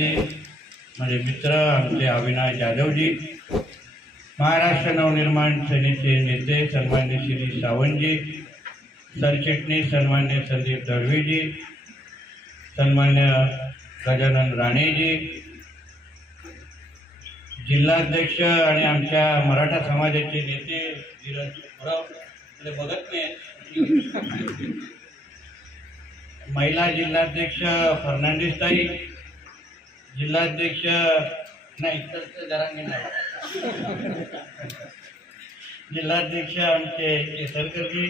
माझे मित्र आमचे अविनाश जाधवजी महाराष्ट्र नवनिर्माण सेनेचे नेते सन्मान्य श्री सावंतजी सरचिटणीस सन्मान्य संदीप दळवीजी सन्मान्य गजानन राणेजी जिल्हाध्यक्ष आणि आमच्या मराठा समाजाचे नेते धीरज ते बघत नाही महिला जिल्हाध्यक्ष फर्नांडिस ताई जिल्हाध्यक्ष नाही जिल्हाध्यक्ष आमचे केसरकरजी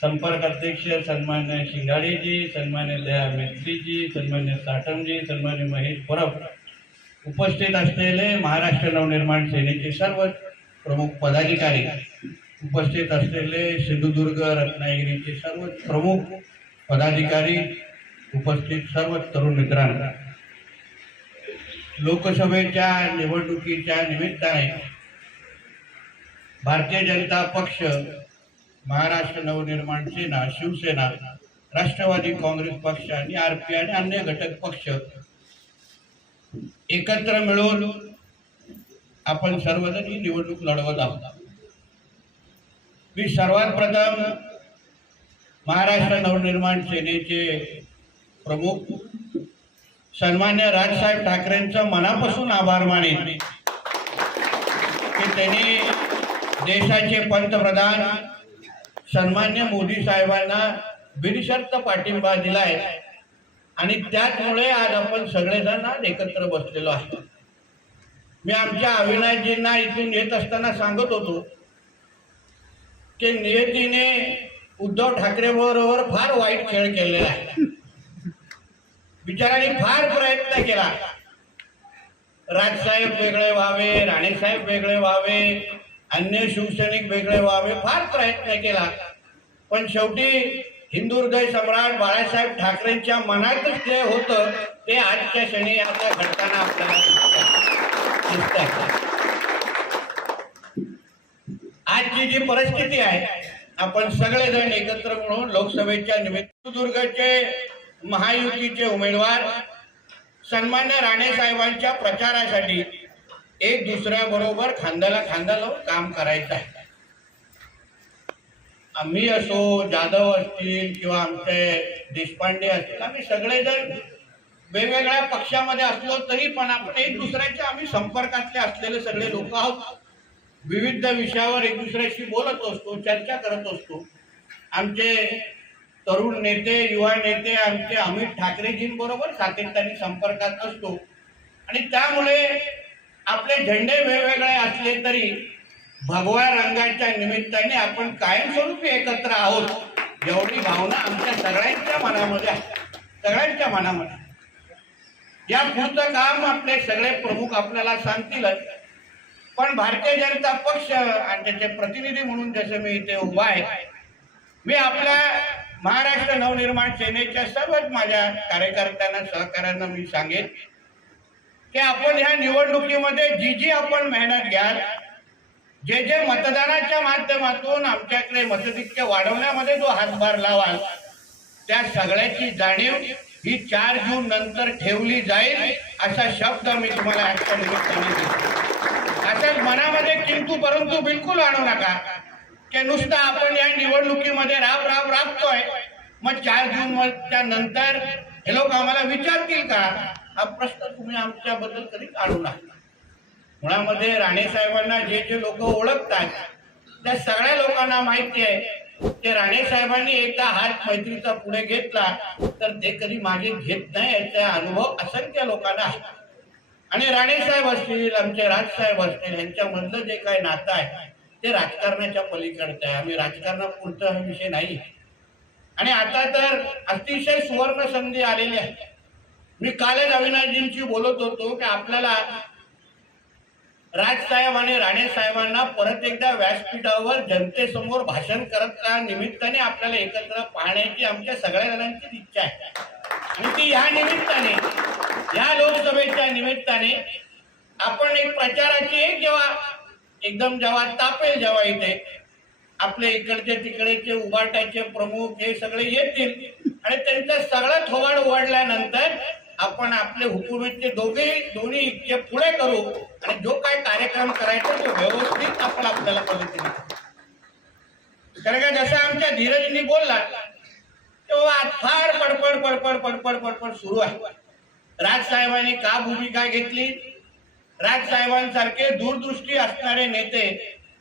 संपर्क अध्यक्ष सन्मान्य शिंगाडेजी सन्मान्य दया मेस्त्रीजी सन्मान्य साठमजी सन्मान्य महेश परब उपस्थित असलेले महाराष्ट्र नवनिर्माण सेनेचे सर्व प्रमुख पदाधिकारी उपस्थित असलेले सिंधुदुर्ग रत्नागिरीचे सर्व प्रमुख पदाधिकारी उपस्थित सर्व तरुण मित्रांना लोकसभेच्या निवडणुकीच्या निमित्ताने भारतीय जनता पक्ष महाराष्ट्र नवनिर्माण सेना शिवसेना राष्ट्रवादी काँग्रेस पक्ष आणि आर पी आणि अन्य घटक पक्ष एकत्र मिळून आपण सर्वजण ही निवडणूक लढवत आहोत मी सर्वात प्रथम महाराष्ट्र नवनिर्माण सेनेचे प्रमुख सन्मान्य राजसाहेब ठाकरेंचं मनापासून आभार मानेन की त्यांनी देशाचे पंतप्रधान सन्मान्य मोदी साहेबांना बिनशर्त पाठिंबा दिलाय आणि त्याचमुळे आज आपण सगळेजण आज एकत्र बसलेलो आहे मी आमच्या अविनाशजींना इथून येत असताना सांगत होतो की नियतीने उद्धव ठाकरे बरोबर फार वाईट खेळ केलेला आहे विचाराने फार प्रयत्न केला राजसाहेब वेगळे व्हावे राणेसाहेब वेगळे व्हावे अन्य शिवसैनिक वेगळे व्हावे फार प्रयत्न केला पण शेवटी हिंदू हृदय सम्राट बाळासाहेब ठाकरेंच्या मनातच जे होतं ते आजच्या क्षणी आता घडताना आपल्याला आजची जी परिस्थिती आहे आपण सगळेजण एकत्र म्हणून लोकसभेच्या निमित्त दुर्गाचे महायुतीचे उमेदवार सन्मान्य राणे साहेबांच्या प्रचारासाठी एक दुसऱ्याबरोबर खांद्याला खांदा लावून काम करायचं आहे आम्ही असो जाधव असतील किंवा आमचे देशपांडे असतील आम्ही सगळेजण वेगवेगळ्या पक्षामध्ये असलो तरी पण आपण एक दुसऱ्याच्या आम्ही संपर्कातले असलेले सगळे लोक आहोत विविध विषयावर एक दुसऱ्याशी बोलत असतो चर्चा करत असतो आमचे तरुण नेते युवा नेते आमचे अमित ठाकरेजींबरोबर सातत्याने संपर्कात असतो आणि त्यामुळे आपले झेंडे वेगवेगळे असले तरी भगव्या रंगाच्या निमित्ताने आपण कायमस्वरूपी एकत्र आहोत जेवढी भावना आमच्या सगळ्यांच्या मनामध्ये आहे सगळ्यांच्या मनामध्ये या पुढचं काम आपले सगळे प्रमुख आपल्याला सांगतीलच पण भारतीय जनता पक्ष आणि त्याचे प्रतिनिधी म्हणून जसं मी इथे उभा आहे मी आपल्या महाराष्ट्र नवनिर्माण सेनेच्या सर्वच माझ्या कार्यकर्त्यांना सहकार्यांना मी सांगेन की आपण ह्या निवडणुकीमध्ये जी जी आपण मेहनत घ्याल जे जे मतदानाच्या माध्यमातून आमच्याकडे मतदिक्य वाढवण्यामध्ये जो हातभार लावाल त्या सगळ्याची जाणीव ही चार जून नंतर ठेवली जाईल असा शब्द मी तुम्हाला आजच्या निमित्ताने असं मनामध्ये किंतू परंतु बिलकुल आणू नका की नुसतं आपण या निवडणुकीमध्ये राब राब राबतोय मग चार जून च्या नंतर हे लोक आम्हाला विचारतील का हा प्रश्न तुम्ही आमच्याबद्दल कधी काढू नका मुळामध्ये राणे साहेबांना जे जे लोक ओळखतात त्या सगळ्या लोकांना माहिती आहे ते राणे साहेबांनी एकदा हात मैत्रीचा पुढे घेतला तर ते कधी मागे घेत नाही याचा अनुभव असंख्य लोकांना आहे आणि राणे साहेब असतील आमचे राज साहेब असतील यांच्यामधलं जे काही नातं आहे ते राजकारणाच्या पलीकडचं आहे आम्ही राजकारणापुरतं हा विषय नाही आणि आता तर अतिशय सुवर्ण संधी आलेली आहे मी कालच अविनाशजींशी बोलत होतो की आपल्याला राजसाहेब आणि राणे साहेबांना परत एकदा व्यासपीठावर जनतेसमोर भाषण करत निमित्ताने आपल्याला एकत्र पाहण्याची आमच्या सगळ्या जणांचीच इच्छा आहे आणि ती ह्या निमित्ताने या लोकसभेच्या निमित्ताने आपण एक प्रचाराची एक जेव्हा एकदम जेव्हा तापेल जेव्हा इथे आपले इकडचे तिकडेचे उभाटाचे प्रमुख हे सगळे येतील आणि त्यांचा सगळा थोवाड उघडल्यानंतर आपण आपले हुकुमेतचे दोघे दोन्ही इतके पुढे करू आणि जो काय कार्यक्रम करायचा तो व्यवस्थित आपण आपल्याला पद्धतीने कारण का जसं आमच्या धीरजनी बोलला तेव्हा फार पडपड पडपड पडपड पडपड सुरू आहे राज साहेबांनी का भूमिका घेतली राज साहेबांसारखे दूरदृष्टी असणारे नेते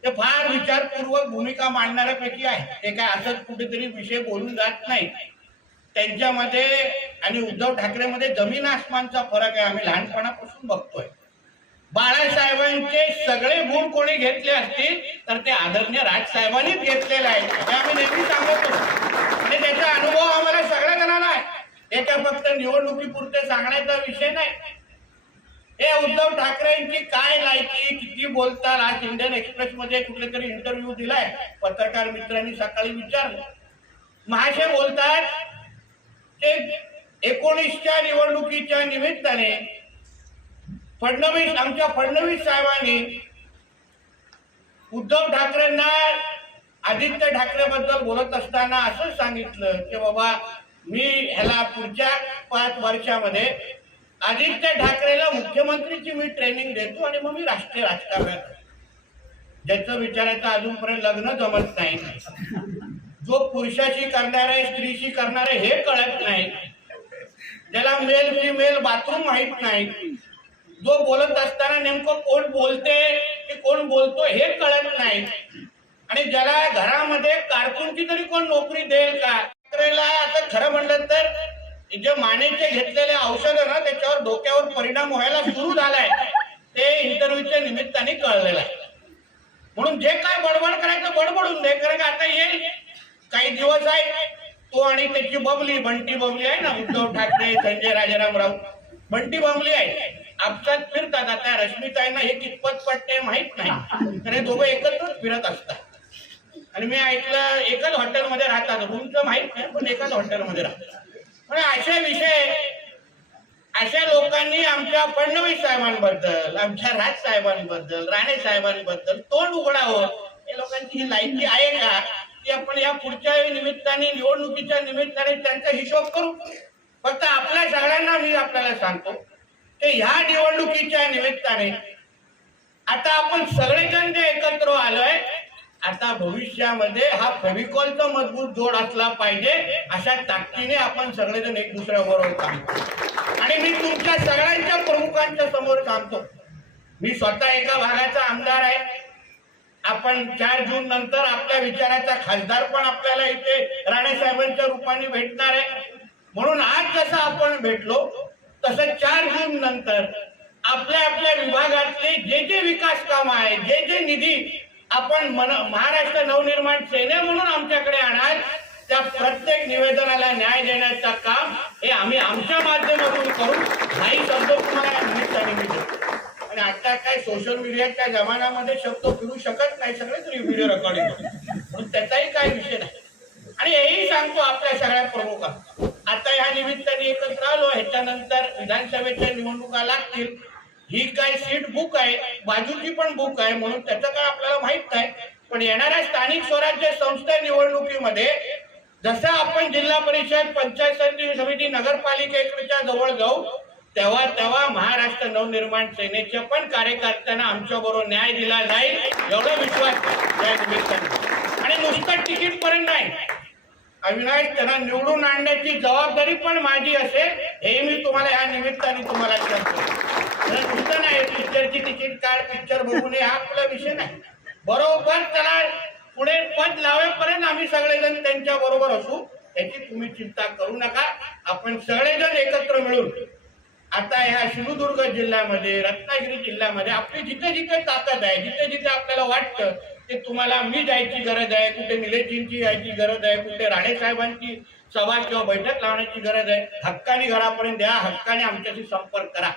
ते फार विचारपूर्वक भूमिका मांडणाऱ्यापैकी आहे ते काय असंच कुठेतरी विषय बोलून जात नाही त्यांच्यामध्ये आणि उद्धव ठाकरेमध्ये जमीन आसमानचा फरक आहे आम्ही लहानपणापासून बघतोय बाळासाहेबांचे सगळे गुण कोणी घेतले असतील तर ते आदरणीय राजसाहेबांनीच घेतलेले आहेत हे आम्ही नेहमी सांगतो आणि म्हणजे त्याचा अनुभव आम्हाला सगळ्या जणांना आहे त्याच्या फक्त निवडणुकीपुरते सांगण्याचा विषय नाही हे उद्धव ठाकरेंची काय लायकी किती बोलतात आज इंडियन एक्सप्रेस मध्ये कुठले तरी इंटरव्ह्यू दिलाय पत्रकार मित्रांनी सकाळी विचारलं महाशय बोलतात ते एकोणीसच्या निवडणुकीच्या निमित्ताने फडणवीस आमच्या फडणवीस साहेबांनी उद्धव ठाकरेंना आदित्य ठाकरे बद्दल बोलत असताना असं सांगितलं की बाबा मी ह्याला पुढच्या पाच वर्षामध्ये आदित्य ठाकरेला मुख्यमंत्रीची मी ट्रेनिंग देतो आणि मग मी राष्ट्रीय राजकारणात ज्याचं विचारायचं अजूनपर्यंत लग्न जमत नाही जो पुरुषाशी करणार आहे स्त्रीशी करणार आहे हे कळत नाही ज्याला मेल फिमेल बाथरूम माहीत नाही जो बोलत असताना नेमकं कोण बोलते की कोण बोलतो हे कळत नाही आणि ज्याला घरामध्ये कारकून तरी कोण नोकरी देईल का आता खरं म्हणलं तर जे मानेचे घेतलेले औषध ना त्याच्यावर डोक्यावर परिणाम व्हायला सुरू झालाय ते इंटरव्ह्यूच्या निमित्ताने कळलेलं आहे म्हणून जे काय बडबड करायचं बडबडून दे कारण आता येईल काही दिवस आहे तो आणि त्याची बबली बंटी बबली आहे ना उद्धव ठाकरे संजय राजारामराव बंटी बबली आहे आपसात फिरतात आता रश्मीताईंना हे कितपत पटते माहित नाही तर हे दोघं एकत्रच फिरत असतात आणि मी ऐकलं एकच हॉटेलमध्ये राहतात रूमचं माहित नाही पण एकाच हॉटेलमध्ये राहतात पण अशा विषय अशा लोकांनी आमच्या फडणवीस साहेबांबद्दल आमच्या राज साहेबांबद्दल राणे साहेबांबद्दल तोंड उघडावं हे लोकांची ही लायकी आहे का की आपण या पुढच्या निमित्ताने निवडणुकीच्या निमित्ताने त्यांचा हिशोब करू फक्त आपल्या सगळ्यांना मी आपल्याला सांगतो की ह्या निवडणुकीच्या निमित्ताने आता आपण सगळेजण जे एकत्र आलोय आता भविष्यामध्ये हा फेविकॉलचा मजबूत जोड असला पाहिजे अशा ताकदीने आपण सगळेजण एक दुसऱ्याबरोबर काम आणि मी तुमच्या सगळ्यांच्या प्रमुखांच्या समोर सांगतो मी स्वतः एका भागाचा आमदार आहे आपण चार जून नंतर आपल्या विचाराचा खासदार पण आपल्याला इथे राणे साहेबांच्या रूपाने भेटणार आहे म्हणून आज जसं आपण भेटलो तसं चार जून नंतर आपल्या आपल्या विभागातले जे जे विकास काम आहे जे जे निधी आपण महाराष्ट्र नवनिर्माण सेने म्हणून आमच्याकडे आणाल त्या प्रत्येक निवेदनाला न्याय देण्याचं काम हे आम्ही आमच्या माध्यमातून करू नाही शब्द तुम्हाला निमित्ताने मी देतो आणि आता काय सोशल मीडियाच्या जमान्यामध्ये शब्द फिरू शकत नाही सगळे तरी व्हिडिओ रेकॉर्डिंग म्हणून त्याचाही काय विषय नाही आणि हेही सांगतो आपल्या सगळ्या प्रमुखांना आता या निमित्ताने एकत्र आलो ह्याच्यानंतर विधानसभेच्या निवडणुका लागतील ही काय सीट बुक आहे बाजूची पण बुक आहे म्हणून त्याचं काय आपल्याला माहित नाही पण येणाऱ्या स्थानिक स्वराज्य संस्था निवडणुकीमध्ये जसं आपण जिल्हा परिषद पंचायत समिती नगरपालिकेच्या जवळ जाऊ तेव्हा तेव्हा महाराष्ट्र नवनिर्माण सेनेच्या पण कार्यकर्त्यांना आमच्या बरोबर न्याय दिला जाईल एवढा विश्वास आणि नुसतं तिकीट पर्यंत नाही अविनाश त्यांना निवडून आणण्याची जबाबदारी पण माझी असेल हे मी तुम्हाला ह्या निमित्ताने तुम्हाला विनंती नाही पिक्चरची तिकीट काढ पिक्चर बघू नये हा आपला विषय नाही बरोबर त्याला पुढे पद लावेपर्यंत आम्ही सगळेजण त्यांच्या बरोबर असू याची तुम्ही चिंता करू नका आपण सगळेजण एकत्र मिळून आता ह्या सिंधुदुर्ग जिल्ह्यामध्ये रत्नागिरी जिल्ह्यामध्ये आपली जिथे जिथे ताकद आहे जिथे जिथे आपल्याला वाटतं ते तुम्हाला मी जायची गरज आहे कुठे निलेशजींची जायची गरज आहे कुठे राणे साहेबांची सभा किंवा बैठक लावण्याची गरज आहे हक्काने घरापर्यंत द्या हक्काने आमच्याशी संपर्क करा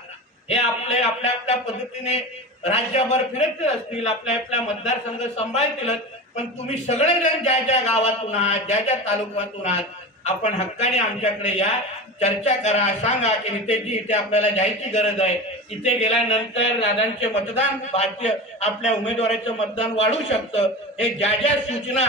हे आपले आपल्या आपल्या पद्धतीने राज्यभर फिरत असतील आपल्या आपल्या मतदारसंघ सांभाळतील पण तुम्ही सगळेजण ज्या ज्या गावातून आहात ज्या ज्या तालुक्यातून आहात आपण हक्काने आमच्याकडे या चर्चा करा सांगा की इथे जी इथे आपल्याला जायची गरज आहे इथे गेल्यानंतर दादांचे मतदान भारतीय आपल्या उमेदवाराचं मतदान वाढू शकतं हे ज्या ज्या सूचना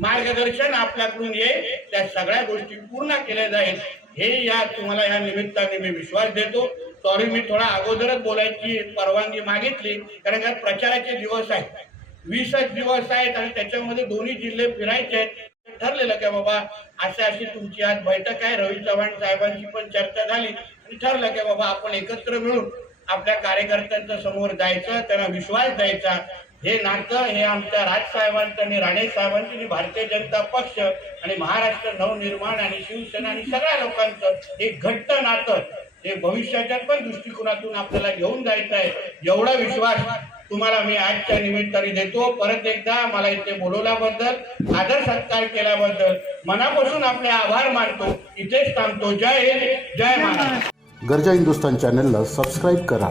मार्गदर्शन आपल्याकडून येईल त्या सगळ्या गोष्टी पूर्ण केल्या जाईल हे या तुम्हाला या निमित्ताने मी विश्वास देतो सॉरी मी थोडा अगोदरच बोलायची परवानगी मागितली कारण का प्रचाराचे दिवस आहेत वीसच दिवस आहेत आणि त्याच्यामध्ये दोन्ही जिल्हे फिरायचे आहेत ठरलेलं की बाबा अशा अशी तुमची आज बैठक आहे रवी चव्हाण साहेबांची पण चर्चा झाली आणि ठरलं की बाबा आपण एकत्र मिळून आपल्या कार्यकर्त्यांच्या समोर जायचं त्यांना विश्वास द्यायचा हे नातं हे आमच्या राजसाहेबांचं आणि राणे साहेबांचं आणि भारतीय जनता पक्ष आणि महाराष्ट्र नवनिर्माण आणि शिवसेना आणि सगळ्या लोकांचं एक घट्ट नातं हे भविष्याच्या पण दृष्टिकोनातून आपल्याला घेऊन जायचं आहे एवढा विश्वास तुम्हाला मी आजच्या निमित्ताने देतो परत एकदा मला इथे बोलवल्याबद्दल आदर सत्कार केल्याबद्दल मनापासून आपले आभार मानतो इथेच थांबतो जय हिंद जय महाराष्ट्र गरजा हिंदुस्तान चॅनलला सबस्क्राईब करा